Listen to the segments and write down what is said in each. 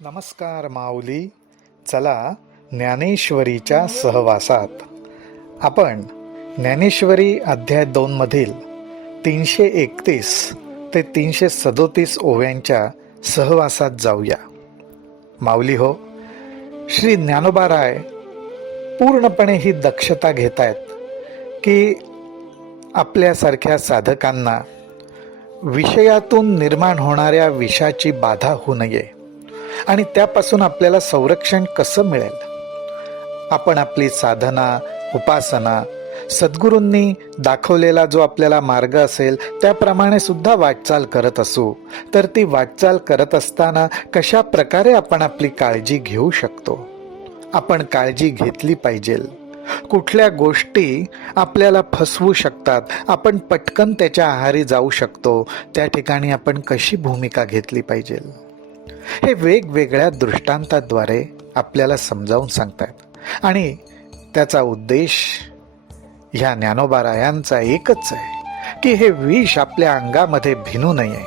नमस्कार माऊली. चला ज्ञानेश्वरीच्या सहवासात आपण ज्ञानेश्वरी अध्याय 2 मधील 331 ते 337 ओव्यांच्या सहवासात जाऊया. माऊली हो, श्री ज्ञानोबाराय पूर्णपणे ही दक्षता घेत आहेत की आपल्यासारख्या साधकांना विषयातून निर्माण होणाऱ्या विषाची बाधा होऊ नये आणि त्यापासून आपल्याला संरक्षण कसं मिळेल. आपण आपली साधना, उपासना, सद्गुरूंनी दाखवलेला जो आपल्याला मार्ग असेल त्याप्रमाणे सुद्धा वाटचाल करत असू, तर ती वाटचाल करत असताना कशा प्रकारे आपण आपली काळजी घेऊ शकतो, आपण काळजी घेतली पाहिजे. कुठल्या गोष्टी आपल्याला फसवू शकतात, आपण पटकन त्याच्या आहारी जाऊ शकतो, त्या ठिकाणी आपण कशी भूमिका घेतली पाहिजे, हे वेगवेगळ्या दृष्टांताद्वारे आपल्याला समजावून सांगतात. आणि त्याचा उद्देश ह्या ज्ञानोबारायांचा एकच आहे की हे विष आपल्या अंगामध्ये भिनू नये.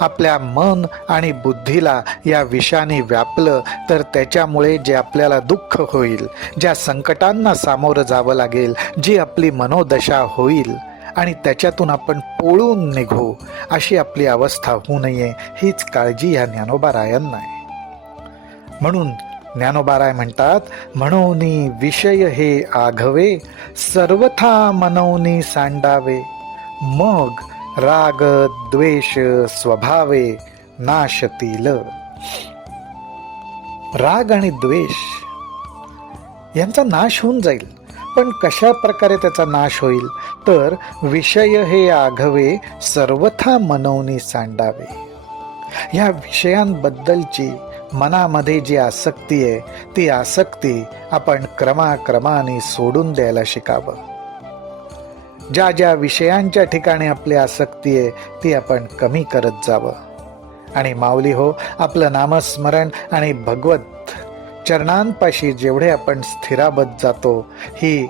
आपल्या मन आणि बुद्धीला या विषाने व्यापलं तर त्याच्यामुळे जे आपल्याला दुःख होईल, ज्या संकटांना सामोरं जावं लागेल, जी आपली मनोदशा होईल आणि त्याच्यातून आपण पळून निघू, अशी आपली अवस्था होऊ नये, हीच काळजी ह्या ज्ञानोबारायांना आहे. म्हणून ज्ञानोबाराय म्हणतात, म्हणोनी विषय हे आघवे, सर्वथा मनोनी सांडावे, मग राग द्वेष स्वभावे नाशतील. राग आणि द्वेष यांचा नाश होऊन जाईल. पण कशा प्रकारे त्याचा नाश होईल, तर विषय हे आघवे सर्वथा मनोनी सांडावे. ह्या विषयांबद्दलची मनामध्ये जी आसक्ती आहे, ती आसक्ती आपण क्रमाक्रमाने सोडून द्यायला शिकावं. ज्या ज्या विषयांच्या ठिकाणी आपली आसक्ती आहे ती आपण कमी करत जावं. आणि माऊली हो, आपलं नामस्मरण आणि भगवत चरणांपाशी जेवढे आपण स्थिराबद्ध जातो, ही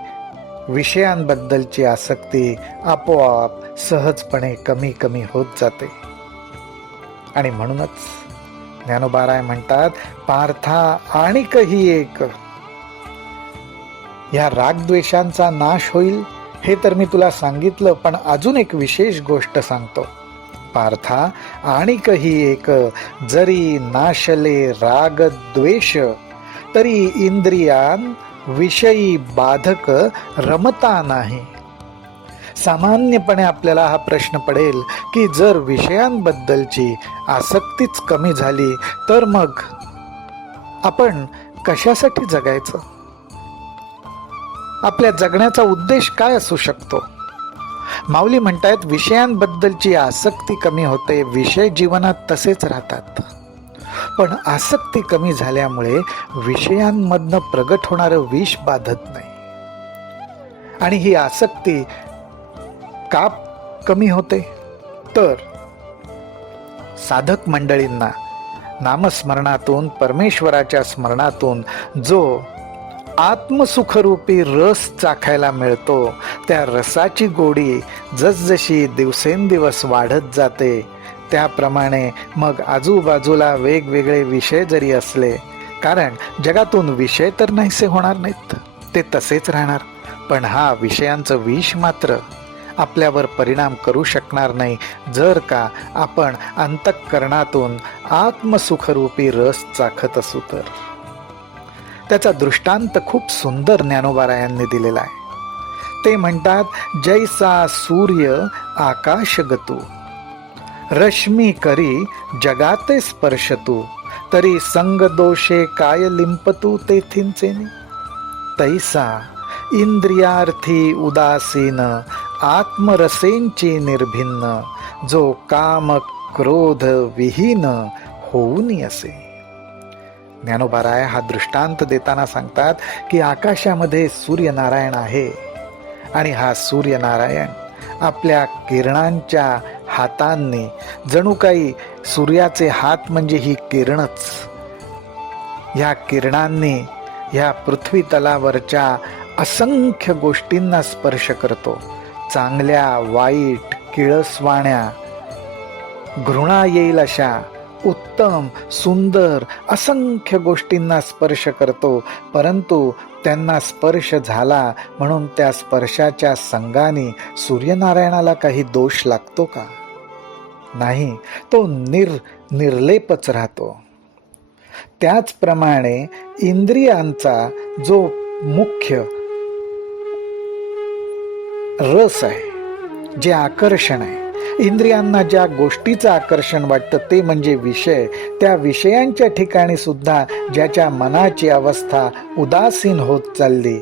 विषयांबद्दलची आसक्ती आपोआप सहजपणे कमी कमी होत जाते. आणि म्हणूनच ज्ञानोबाराय म्हणतात, पार्था आणिकही एक. या रागद्वेषांचा नाश होईल हे तर मी तुला सांगितलं, पण अजून एक विशेष गोष्ट सांगतो. पार्था आणिकही एक, जरी नाशले राग द्वेष, तरी इंद्रियां विषयी बाधक रमता नाही. सामान्यपणे आपल्याला हा प्रश्न पडेल की जर विषयांबद्दलची आसक्तीच कमी झाली तर मग आपण कशासाठी जगायचं, आपल्या जगण्याचा उद्देश काय असू शकतो. माऊली म्हणतायत, विषयांबद्दलची आसक्ती कमी होते, विषय जीवनात तसेच राहतात, पण आसक्ती कमी झाल्यामुळे विषयांमधनं प्रगट होणारं विष बाधत नाही. आणि ही आसक्ती का कमी होते, तर साधक मंडळींना नामस्मरणातून, परमेश्वराच्या स्मरणातून जो आत्मसुखरूपी रस चाखायला मिळतो, त्या रसाची गोडी जसजशी दिवसेंदिवस वाढत जाते, त्याप्रमाणे मग आजूबाजूला वेगवेगळे विषय जरी असले, कारण जगातून विषय तर नाहीसे होणार नाहीत, ते तसेच राहणार, पण हा विषयांचं विष मात्र आपल्यावर परिणाम करू शकणार नाही, जर का आपण अंतःकरणातून आत्मसुखरूपी रस चाखत असू तर. त्याचा दृष्टांत खूप सुंदर ज्ञानोबारायांनी दिलेला आहे. ते म्हणतात, जैसा सूर्य आकाशगतू, रश्मी करी जगाते स्पर्शतू, तरी संग दोषे काय लिंपतू तेथिंचेनी, तैसा इंद्रियार्थी उदासीन आत्मरसेंची निर्भिन्न, जो काम क्रोध विहीन होऊनी असे. ज्ञानोबाराय हा दृष्टांत देताना सांगतात की आकाशामध्ये सूर्यनारायण आहे आणि हा सूर्यनारायण आपल्या किरणांच्या हातांनी, जणू काही सूर्याचे हात म्हणजे ही किरणच, ह्या किरणांनी ह्या पृथ्वी तलावरच्या असंख्य गोष्टींना स्पर्श करतो. चांगल्या, वाईट, किळसवाण्या, घृणा येईल अशा, उत्तम सुंदर असंख्य गोष्टींना स्पर्श करतो, परंतु त्यांना स्पर्श झाला म्हणून त्या स्पर्शाच्या संगाने सूर्यनारायणाला काही दोष लागतो का? नाही, तो निर्लेपच राहतो. त्याचप्रमाणे इंद्रियांचा जो मुख्य रस आहे, जे आकर्षण आहे, इंद्रियांना ज्या गोष्टीचं आकर्षण वाटतं ते म्हणजे विषय. त्या विषयांच्या ठिकाणी सुद्धा ज्याच्या मनाची अवस्था उदासीन होत चालली,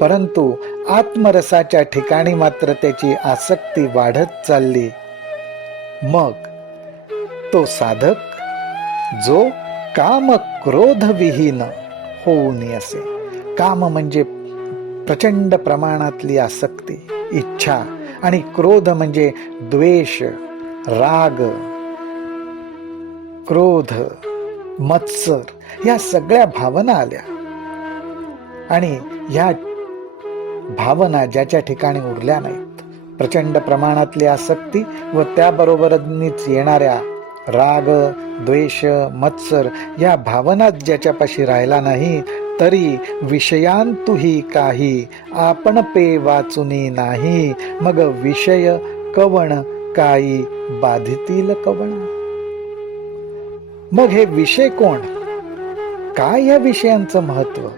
परंतु आत्मरसाच्या ठिकाणी मात्र त्याची आसक्ती वाढत चालली, मग तो साधक जो काम क्रोध विहीन होऊन असे. काम म्हणजे प्रचंड प्रमाणातली आसक्ती, इच्छा, आणि क्रोध म्हणजे द्वेष, राग, क्रोध, मत्सर या सगळ्या भावना आल्या. आणि ह्या भावना ज्याच्या ठिकाणी उरल्या नाहीत, प्रचंड प्रमाणातली आसक्ती व त्याबरोबरच येणाऱ्या राग, द्वेष, मत्सर या भावना ज्याच्यापाशी राहिला नाही, तरी विषयांतुही काही आपण पे वाचुनी नाही, मग विषय कवण काही बाधितील कवण. मग हे विषय कोण, काय या विषयांचं महत्व,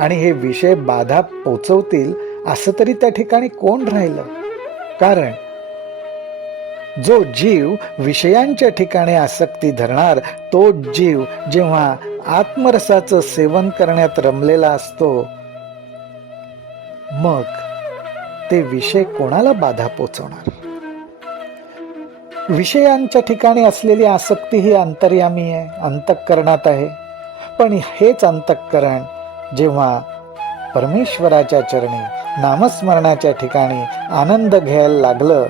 आणि हे विषय बाधा पोचवतील असं तरी त्या ठिकाणी कोण राहिलं? कारण जो जीव विषयांच्या ठिकाणी आसक्ती धरणार, तो जीव जेव्हा आत्मरसाचं सेवन करण्यात रमलेला असतो, मग ते विषय कोणाला बाधा पोचवणार? विषयांच्या ठिकाणी असलेली आसक्ती ही अंतर्यामी आहे, अंतःकरणात आहे. पण हेच अंतःकरण जेव्हा परमेश्वराच्या चरणी नामस्मरणाच्या ठिकाणी आनंद घ्यायला लागलं,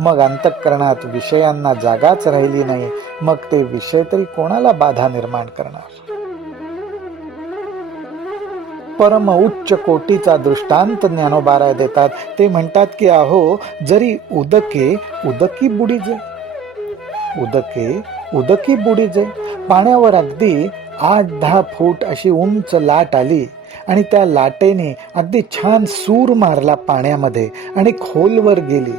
मग अंतःकरणात विषयांना जागाच राहिली नाही, मग ते विषय तरी कोणाला बाधा निर्माण करणार? परम उच्च कोटीचा दृष्टांत ज्ञानोबा देतात. ते म्हणतात की अहो, जरी उदके उदकी बुडीजे, उदके उदकी बुडीजे, पाण्यावर अगदी 8-10 फूट अशी उंच लाट आली आणि त्या लाटेने अगदी छान सूर मारला पाण्यामध्ये आणि खोलवर गेली,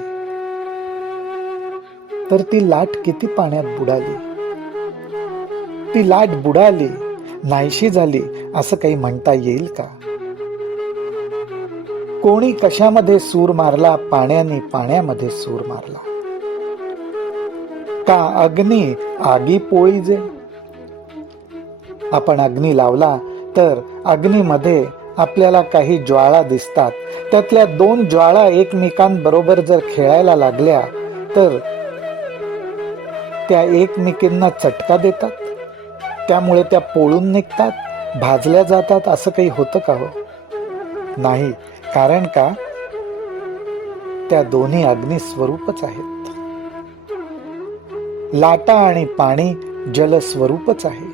तर ती लाट किती पाण्यात बुडाली? ती लाट बुडाली, नाहीशी झाली असं काही म्हणता येईल का? कोणी कशामध्ये सूर मारला? पाण्याने पाण्यामध्ये सूर मारला. का अग्नी आगी पोळीजे? आपण अग्नी लावला तर अग्नीमध्ये आपल्याला काही ज्वाळा दिसतात. त्यातल्या 2 ज्वाळा एकमेकांबरोबर जर खेळायला लागल्या तर त्या एकमेकींना चटका देतात, त्यामुळे त्या पोळून निघतात, भाजल्या जातात, असं काही होतं का? हो, नाही. कारण का? त्या दोन्ही अग्निस्वरूपच आहेत. लाटा आणि पाणी जलस्वरूपच आहे.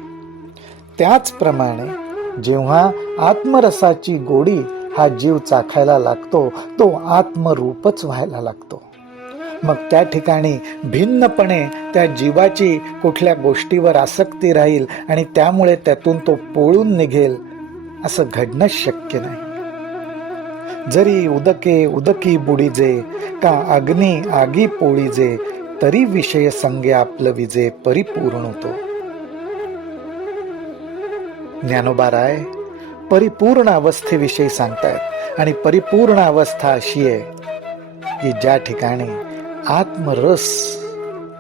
त्याचप्रमाणे जेव्हा आत्मरसाची गोडी हा जीव चाखायला लागतो, तो आत्मरूपच व्हायला लागतो. मग त्या ठिकाणी भिन्नपणे त्या जीवाची कुठल्या गोष्टीवर आसक्ती राहील आणि त्यामुळे त्यातून तो पोळून निघेल, असं घडणं शक्य नाही. जरी उदके उदकी बुडीजे, का अग्नी आगी पोळीजे, तरी विषय संगे आपलं विजे परिपूर्ण होतो. ज्ञानोबा राय परिपूर्ण अवस्थेविषयी सांगतायत, आणि परिपूर्ण अवस्था अशी आहे की ज्या ठिकाणी आत्मरस,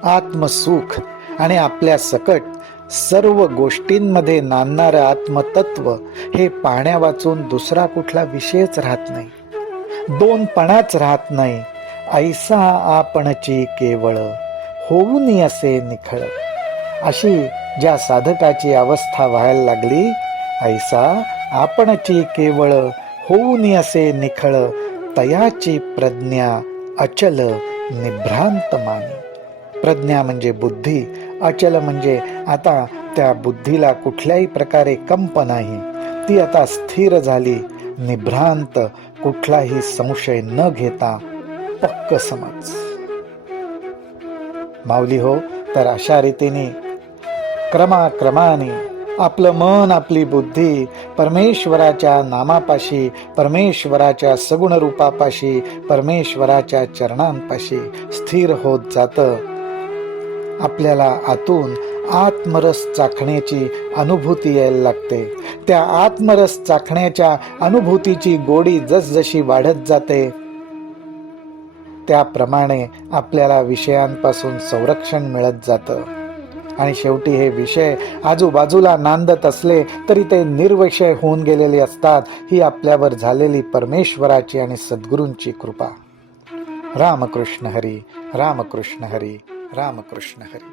आत्मसुख आणि आपल्या सकट सर्व गोष्टींमध्ये नांदणारं आत्मतत्व हे पाण्या वाचून दुसरा कुठला विषयच राहत नाही, दोनपणाच राहत नाही. ऐसा आपणची केवळ होऊन असे निखळ, अशी ज्या साधकाची अवस्था व्हायला लागली, ऐसा आपणची केवळ होऊन असे निखळ, तयाची प्रज्ञा अचल निभ्रांत मानी. प्रज्ञा म्हणजे बुद्धी, अचल म्हणजे आता त्या बुद्धीला कुठल्याही प्रकारे कंप नाही, ती आता स्थिर झाली. निभ्रांत, कुठलाही संशय न घेता पक्क समज. माऊली हो, तर अशा रीतीने क्रमाक्रमाने आपलं मन, आपली बुद्धी परमेश्वराच्या नामापाशी, परमेश्वराच्या सगुण रूपापाशी, परमेश्वराच्या चरणांपाशी स्थिर होत जातं. आपल्याला आतून आत्मरस चाखण्याची अनुभूती यायला लागते. त्या आत्मरस चाखण्याच्या अनुभूतीची गोडी जसजशी वाढत जाते, त्याप्रमाणे आपल्याला विषयांपासून संरक्षण मिळत जातं. आणि शेवटी हे विषय आजूबाजूला नांदत असले तरी ते निर्विषय होऊन गेलेले असतात. ही आपल्यावर झालेली परमेश्वराची आणि सद्गुरूंची कृपा. रामकृष्ण हरी, रामकृष्ण हरी, रामकृष्ण हरी.